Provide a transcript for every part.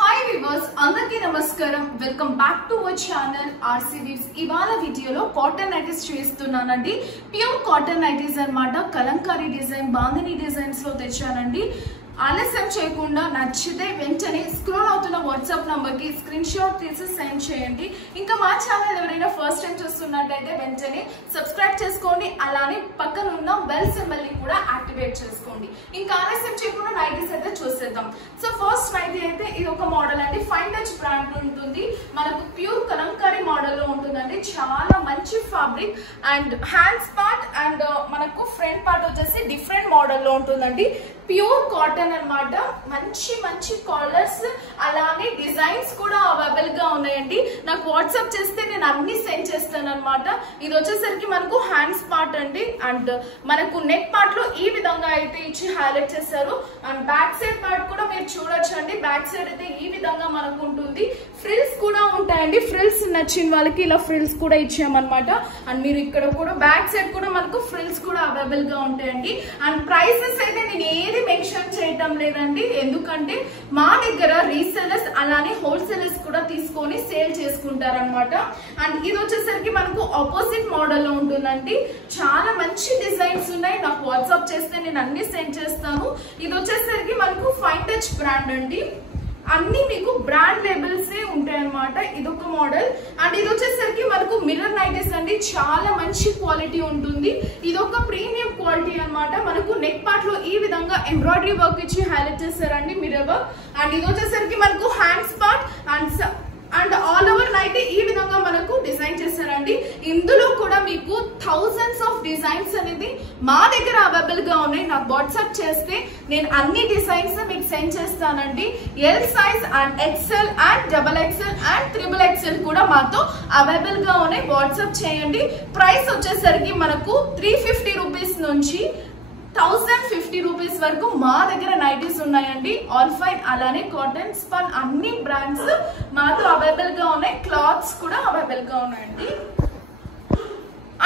Hi viewers అందరికీ నమస్కారం. Welcome back to our channel RC weaves. ఇవాళ వీడియోలో కాటన్ నైటీస్ చూపిస్తున్నానండి. ప్యూర్ కాటన్ నైటీస్ అన్నమాట. కలంకారీ డిజైన్, బాందిని డిజైన్స్ లో తెచ్చానండి. ఆలస్యం చేయకుండా నచ్చితే వెంటనే స్క్రోల్ అవుతున్న వాట్సాప్ నంబర్ కి స్క్రీన్ షాట్ తీసి సెండ్ చేయండి. ఇంకా మా ఛానల్ ఎవరైనా ఫస్ట్ టైం చూస్తున్నట్టయితే వెంటనే సబ్స్క్రైబ్ చేసుకోండి. అలానే పక్కన ఉన్న బెల్ సింబల్ ని కూడా యాక్టివేట్ చేసుకోండి. ఇంకా ఆలస్యం చేయకుండా నైటీస్ అయితే చూసేద్దాం. సో ఫస్ట్ నైటీ అయితే ఇది ఒక మోడల్ అండి. ఫైన్ టచ్ బ్రాండ్ ఉంటుంది. మనకు ప్యూర్ కలంకారీ మోడల్ లో ఉంటుందండి. చాలా మంచి fabric and hands part and మనకు ఫ్రంట్ పార్ట్ వచ్చేసి డిఫరెంట్ మోడల్ లో ఉంటుందండి. ప్యూర్ కాటన్ అన్నమాట. మంచి మంచి కలర్స్ అలానే డిజైన్స్ కూడా అవైలబుల్ గా ఉన్నాయండి. నాకు వాట్సాప్ చేస్తే నేను అన్ని సెండ్ చేస్తాను అనమాట. ఇది వచ్చేసరికి మనకు హ్యాండ్స్ పార్ట్ అండి. అండ్ మనకు నెక్ పార్ట్ లో ఈ విధంగా అయితే ఇచ్చి హైలైట్ చేశారు. అండ్ బ్యాక్ సైడ్ పార్ట్ కూడా మీరు చూడొచ్చు అండి. బ్యాక్ సైడ్ అయితే ఈ విధంగా మనకు ఉంటుంది. ఫ్రిల్స్ కూడా ఉంటాయండి. ఫ్రిల్స్ నచ్చిన వాళ్ళకి ఇలా ఫ్రిల్స్ కూడా ఇచ్చామన్నమాట. అండ్ మీరు ఇక్కడ కూడా బ్యాక్ సైడ్ కూడా మనకు ఫ్రిల్స్ కూడా అవైలబుల్ గా ఉంటాయండి. అండ్ ప్రైసెస్ అయితే నేను ఏది మెన్షన్ చేయటం లేదండి. ఎందుకంటే మా దగ్గర రీసెలర్స్ అలానే హోల్సేలర్స్ కూడా తీసుకొని సేల్ చేసుకుంటారనమాట. అండ్ ఇది వచ్చేసరికి మనకు ఆపోజిట్ మోడల్ లో ఉంటుందండి. చాలా మంచి డిజైన్స్ ఉన్నాయి. నాకు వాట్సాప్ చేస్తే నేను అన్ని సెండ్ చేస్తాను. ఇది వచ్చేసరికి మనకు ఫైన్ టచ్ బ్రాండ్ అండి. అన్ని మీకు బ్రాండ్ లేబుల్స్ ఉంటాయి అనమాట. ఇదొక మోడల్. అండ్ ఇది వచ్చేసరికి మనకు మిర్రర్ నైటీస్ అండి. చాలా మంచి క్వాలిటీ ఉంటుంది. ఇదొక ప్రీమియం క్వాలిటీ అనమాట. మనకు నెక్ పార్ట్ లో ఈ విధంగా ఎంబ్రాయిడరీ వర్క్ ఇచ్చి హైలైట్ చేస్తారండి మిర్రర్ వర్క్. అండ్ ఇది వచ్చేసరికి మనకు hands part and all over nighty ఈ విధంగా మనకు డిజైన్ చేస్తారండి. ఇందులో కూడా మీకు థౌజండ్స్ ఆఫ్ డిజైన్స్ అనేది మా దగ్గర అవైలబుల్ గా ఉన్నాయి. నాకు వాట్సాప్ చేస్తే నేను అన్ని డిజైన్స్ మీకు సెండ్ చేస్తానండి. L size and XL and double XL and triple XL కూడా మాతో అవైలబుల్ గా ఉన్నాయి. వాట్సాప్ చేయండి. ప్రైస్ వచ్చేసరికి మనకు 350 రూపీస్ నుంచి 1050 రూపీస్ వరకు మా దగ్గర నైటీస్ ఉన్నాయండి. ఆల్ ఫైన్ అలానే కాటన్ స్పన్ అన్ని బ్రాండ్స్ మాతో అవైలబుల్ గా ఉన్నాయి. క్లాత్స్ కూడా అవైలబుల్ గా ఉన్నాయండి.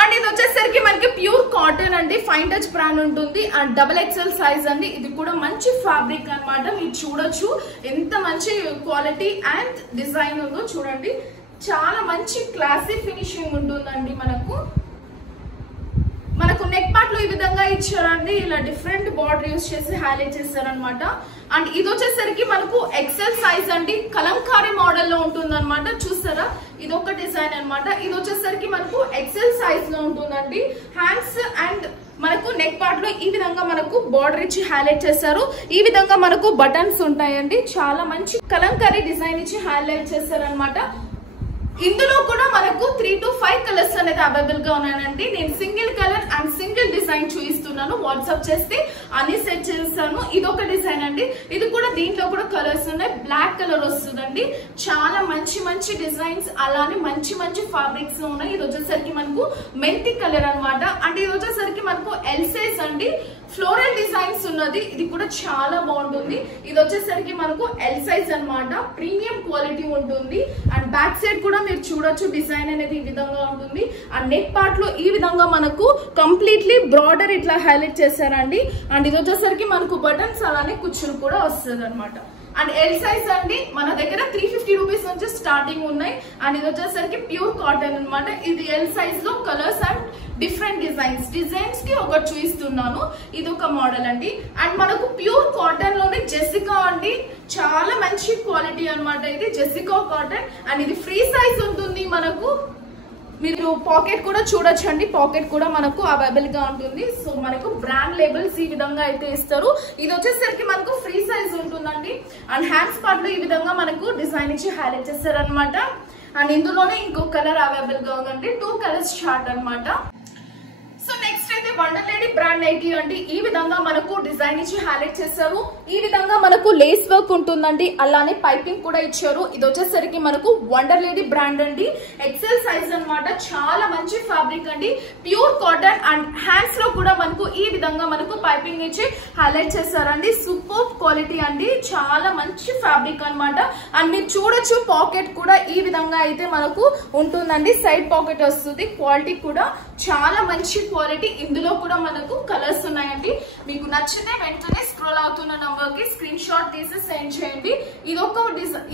అండ్ ఇది వచ్చేసరికి మనకి ప్యూర్ కాటన్ అండి. ఫైన్ టచ్ బ్రాండ్ ఉంటుంది. అండ్ డబల్ ఎక్సెల్ సైజ్ అండి. ఇది కూడా మంచి ఫ్యాబ్రిక్ అన్నమాట. మీరు చూడొచ్చు ఎంత మంచి క్వాలిటీ అండ్ డిజైన్ ఉందో చూడండి. చాలా మంచి క్లాసీ ఫినిషింగ్ ఉంటుందండి. మనకు నెక్ పార్ట్ లో ఈ విధంగా ఇచ్చారండి. ఇలా డిఫరెంట్ బార్డర్ యూస్ చేసి హైలైట్ చేస్తారనమాట. అండ్ ఇది వచ్చేసరికి మనకు ఎక్సెల్ సైజ్ అండి. కలంకారీ మోడల్ లో ఉంటుంది అనమాట. చూస్తారా ఇది ఒక డిజైన్ అనమాట. ఇది వచ్చేసరికి మనకు ఎక్సెల్ సైజ్ లో ఉంటుందండి. హ్యాండ్స్ అండ్ మనకు నెక్ పార్ట్ లో ఈ విధంగా మనకు బార్డర్ ఇచ్చి హైలైట్ చేశారు. ఈ విధంగా మనకు బటన్స్ ఉంటాయండి. చాలా మంచి కలంకారీ డిజైన్ ఇచ్చి హైలైట్ చేస్తారనమాట. ఇందులో కూడా మనకు 3 to 5 కలర్స్ అనేది అవైలబుల్ గా ఉన్నాయండి. నేను single colour and single design చూపిస్తున్నాను. వాట్సాప్ చేస్తే అన్ని సెట్ చేస్తాను. ఇది ఒక డిజైన్ అండి. ఇది కూడా దీంట్లో కూడా కలర్స్ ఉన్నాయి. బ్లాక్ కలర్ వస్తుందండి. చాలా మంచి మంచి డిజైన్స్ అలానే మంచి మంచి ఫ్యాబ్రిక్స్ ఉన్నాయి. ఇది వచ్చేసరికి మనకు మెంతి కలర్ అనమాట. అండ్ ఇది వచ్చేసరికి మనకు ఎల్ సైజ్ అండి. ఫ్లోరల్ డిజైన్స్ ఉన్నది. ఇది కూడా చాలా బాగుంటుంది. ఇది వచ్చేసరికి మనకు ఎల్ సైజ్ అనమాట. ప్రీమియం క్వాలిటీ ఉంటుంది. అండ్ బ్యాక్ సైడ్ కూడా మీరు చూడొచ్చు. డిజైన్ అనేది ఈ విధంగా ఉంటుంది. అండ్ నెక్ పార్ట్ లో ఈ విధంగా మనకు కంప్లీట్లీ బ్రాడర్ ఇట్లా హైలైట్ చేశారండి. అండ్ ఇది వచ్చేసరికి మనకు బటన్స్ అలానే కుచ్చులు కూడా వస్తుంది అనమాట. అండ్ ఎల్ సైజ్ అండి. మన దగ్గర 350 రూపీస్ నుంచి స్టార్టింగ్ ఉన్నాయి. అండ్ ఇది వచ్చేసరికి ప్యూర్ కాటన్ అనమాట. ఇది ఎల్ సైజ్ లో కలర్స్ అండ్ డిఫరెంట్ డిజైన్స్ కి ఒకటి చూపిస్తున్నాను. ఇది ఒక మోడల్ అండి. అండ్ మనకు ప్యూర్ కాటన్ లోనే జెసికా అండి. చాలా మంచి క్వాలిటీ అనమాట. ఇది జెసికా కాటన్ అండ్ ఇది ఫ్రీ సైజ్ ఉంటుంది. మనకు మీరు పాకెట్ కూడా చూడొచ్చు అండి. పాకెట్ కూడా మనకు అవైలబుల్ గా ఉంటుంది. సో మనకు బ్రాండ్ లేబుల్స్ ఈ విధంగా అయితే ఇస్తారు. ఇది వచ్చేసరికి మనకు ఫ్రీ సైజ్ ఉంటుందండి. అండ్ హ్యాండ్స్ పార్ట్ లో ఈ విధంగా మనకు డిజైన్ ఇచ్చి హైలైట్ చేస్తారు అనమాట. అండ్ ఇందులోనే ఇంకో కలర్ అవైలబుల్ గా ఉందండి. 2 కలర్స్ చార్ట్ అనమాట. సో నెక్స్ట్ అయితే వండర్ లేడీ బ్రాండ్ నైటీ అండి. ఈ విధంగా మనకు డిజైన్ ఇచ్చి హైలైట్ చేస్తారు. ఈ విధంగా మనకు లేస్ వర్క్ ఉంటుందండి. అలానే పైపింగ్ కూడా ఇచ్చారు. ఇది వచ్చేసరికి మనకు వండర్ లేడీ బ్రాండ్ అండి. ఎక్సెల్ సైజ్ అనమాట. చాలా మంచి ఫ్యాబ్రిక్ అండి. ప్యూర్ కాటన్ అండ్ హ్యాండ్స్ లో కూడా మనకు ఈ విధంగా మనకు పైపింగ్ ఇచ్చి హైలైట్ చేస్తారండి. సూపర్ క్వాలిటీ అండి. చాలా మంచి ఫ్యాబ్రిక్ అనమాట. అండ్ మీరు చూడొచ్చు పాకెట్ కూడా ఈ విధంగా అయితే మనకు ఉంటుందండి. సైడ్ పాకెట్ వస్తుంది. క్వాలిటీ కూడా చాలా మంచి క్వాలిటీ. ఇందులో కూడా మనకు కలర్స్ ఉన్నాయండి. మీకు నచ్చితే వెంటనే స్క్రోల్ అవుతున్న నంబర్ కి స్క్రీన్ షాట్ తీసి సెండ్ చేయండి.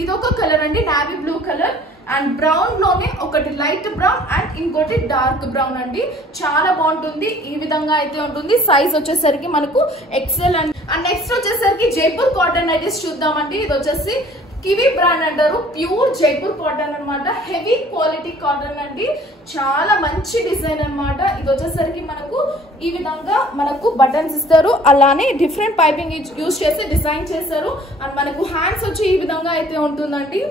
ఇదొక కలర్ అండి, navy blue colour and brown లోనే ఒకటి లైట్ బ్రౌన్ అండ్ ఇంకోటి డార్క్ బ్రౌన్ అండి. చాలా బాగుంటుంది. ఈ విధంగా అయితే ఉంటుంది. సైజ్ వచ్చేసరికి మనకు ఎక్సెల్ అండ్ నెక్స్ట్ వచ్చేసరికి జైపూర్ కాటన్ నైటీస్ చూద్దామండి. ఇది వచ్చేసి కివి బ్రాండ్ అంటారు, ప్యూర్ జైపూర్ కాటన్ అన్నమాట. హెవీ క్వాలిటీ కాటన్ అండి, చాలా మంచి డిజైన్ అన్నమాట. ఇది వచ్చేసరికి మనకు ఈ విధంగా మనకు బటన్స్ ఇస్తారు, అలానే డిఫరెంట్ పైపింగ్ యూజ్ చేసి డిజైన్ చేస్తారు. అండ్ మనకు హ్యాండ్స్ వచ్చి ఈ విధంగా అయితే ఉంటుందండి.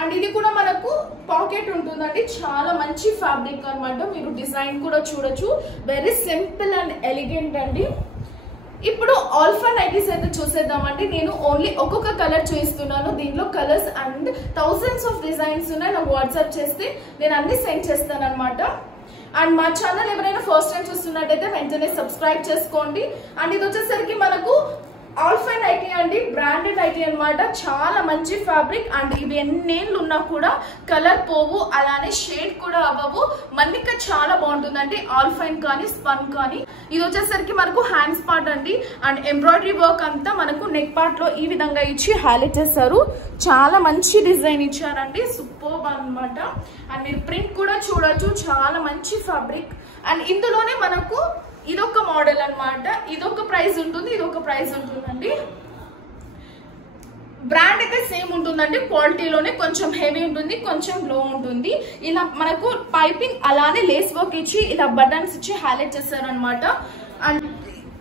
అండ్ ఇది కూడా మనకు పాకెట్ ఉంటుందండి. చాలా మంచి ఫ్యాబ్రిక్ అన్నమాట. మీరు డిజైన్ కూడా చూడొచ్చు. వెరీ సింపుల్ అండ్ ఎలిగెంట్ అండి. ఇప్పుడు ఆల్ఫా నైటీస్ అయితే చూసేద్దామండి. నేను ఓన్లీ ఒక్కొక్క కలర్ చూపిస్తున్నాను. దీంట్లో colours and thousands of designs ఉన్నాయి. నాకు వాట్సాప్ చేస్తే నేను అన్ని సెండ్ చేస్తాను అనమాట. అండ్ మా ఛానల్ ఎవరైనా ఫస్ట్ టైం చూస్తున్నట్టయితే వెంటనే సబ్స్క్రైబ్ చేసుకోండి. అండ్ ఇది వచ్చేసరికి మనకు ఆల్ఫా నైటీ అండి, బ్రాండెడ్ నైటీ అనమాట. చాలా మంచి ఫ్యాబ్రిక్ అండ్ ఇవి ఎన్నేళ్ళు ఉన్నా కూడా కలర్ పోవు, అలానే షేడ్ కూడా అవ్వవు. మన్నిక చాలా బాగుంటుందండి, ఆల్ఫైన్ కానీ స్పన్ కానీ. ఇది వచ్చేసరికి మనకు హ్యాండ్స్ పార్ట్ అండి. అండ్ ఎంబ్రాయిడరీ వర్క్ అంతా మనకు నెక్ పార్ట్ లో ఈ విధంగా ఇచ్చి హైలైట్ చేస్తారు. చాలా మంచి డిజైన్ ఇచ్చారండి, సూపర్ అన్నమాట. అండ్ మీరు ప్రింట్ కూడా చూడొచ్చు, చాలా మంచి ఫ్యాబ్రిక్. అండ్ ఇందులోనే మనకు ఇదొక మోడల్ అన్నమాట. ఇదొక ప్రైస్ ఉంటుంది, ఇదొక ప్రైస్ ఉంటుందండి. బ్రాండ్ అయితే సేమ్ ఉంటుందండి, క్వాలిటీలోనే కొంచెం హెవీ ఉంటుంది, కొంచెం లో ఉంటుంది. ఇలా మనకు పైపింగ్ అలానే లేస్ వర్క్ ఇచ్చి ఇలా బటన్స్ ఇచ్చి హైలైట్ చేస్తారు అనమాట. అండ్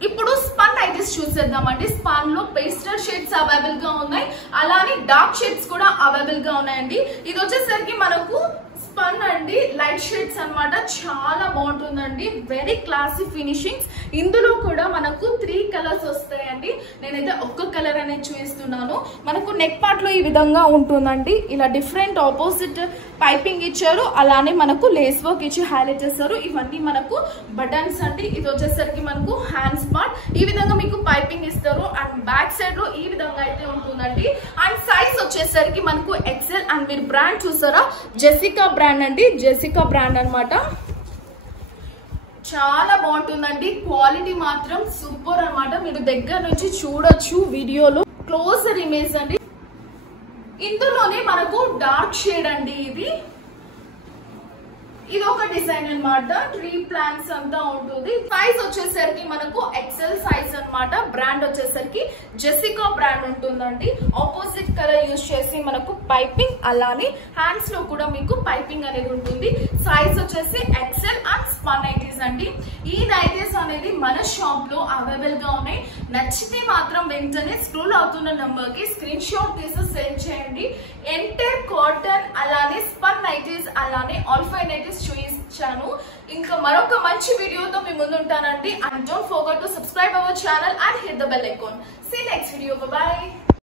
ఇప్పుడు స్పన్ నైటీస్ చూసేద్దామండి. స్పన్ లో పేస్టల్ షేడ్స్ అవైలబుల్ గా ఉన్నాయి, అలానే డార్క్ షేడ్స్ కూడా అవైలబుల్ గా ఉన్నాయండి. ఇది వచ్చేసరికి మనకు స్పన్ అండి, లైట్ షేడ్స్ అన్నమాట. చాలా బాగుంటుందండి, వెరీ క్లాసీ ఫినిషింగ్స్. ఇందులో కూడా మనకు 3 కలర్స్ వస్తాయండి. నేనైతే ఒక్క కలర్ అనేది చూపిస్తున్నాను. మనకు నెక్ పార్ట్ లో ఈ విధంగా ఉంటుందండి. ఇలా డిఫరెంట్ ఆపోజిట్ పైపింగ్ ఇచ్చారు, అలానే మనకు లేస్ వర్క్ ఇచ్చి హైలైట్ చేస్తారు. ఇవన్నీ మనకు బటన్స్ అండి. ఇది వచ్చేసరికి మనకు హ్యాండ్స్ పార్ట్. ఈ విధంగా మీకు పైపింగ్ ఇస్తారు. అండ్ బ్యాక్ సైడ్ లో ఈ విధంగా అయితే ఉంటుందండి. అండ్ సైజ్ వచ్చేసరికి మనకు ఎక్సెల్. అండ్ మీరు బ్రాండ్ చూసారా, జెసికా బ్రాండ్ అండి, జెసికా బ్రాండ్ అన్నమాట. చాలా బాగుంటుందండి, క్వాలిటీ మాత్రం సూపర్ అన్నమాట. మీరు దగ్గర నుంచి చూడొచ్చు వీడియోలో. క్లోజర్ ఇమేజ్ అండి. ఇందులోనే మనకు డార్క్ షేడ్ అండి. ఇది ఒక డిజైన్ అన్నమాట. ట్రీ ప్లాంట్స్ అంతా ఉంటుంది. సైజ్ వచ్చేసరికి మనకు ఎక్సెల్ సైజ్ అన్నమాట. బ్రాండ్ వచ్చేసరికి జెసికా బ్రాండ్ ఉంటుందండి. ఆపోజిట్ కలర్ యూజ్ చేసి మనకు పైపింగ్, అలానే హ్యాండ్స్ లో కూడా మీకు పైపింగ్ అనేది ఉంటుంది. సైజ్ వచ్చేసి ఎక్సెల్ అండ్ స్పన్ నైటీస్ అండి. ఈ నైటీస్ అనేది మన షాప్ లో అవైలబుల్ గా ఉన్నాయి. నచ్చితే మాత్రం వెంటనే స్క్రోల్ అవుతున్న నంబర్ కి స్క్రీన్ షాట్ తీసి సెండ్ చేయండి. ఎంటైర్ కాటన్, అలానే స్పన్ నైటీస్, అలానే ఆల్ఫా నైటీస్ చూపించాను. ఇంకా మరొక మంచి వీడియోతో మీ ముందు ఉంటానండి. And don't forget to subscribe our channel and hit the bell icon. See next video. By.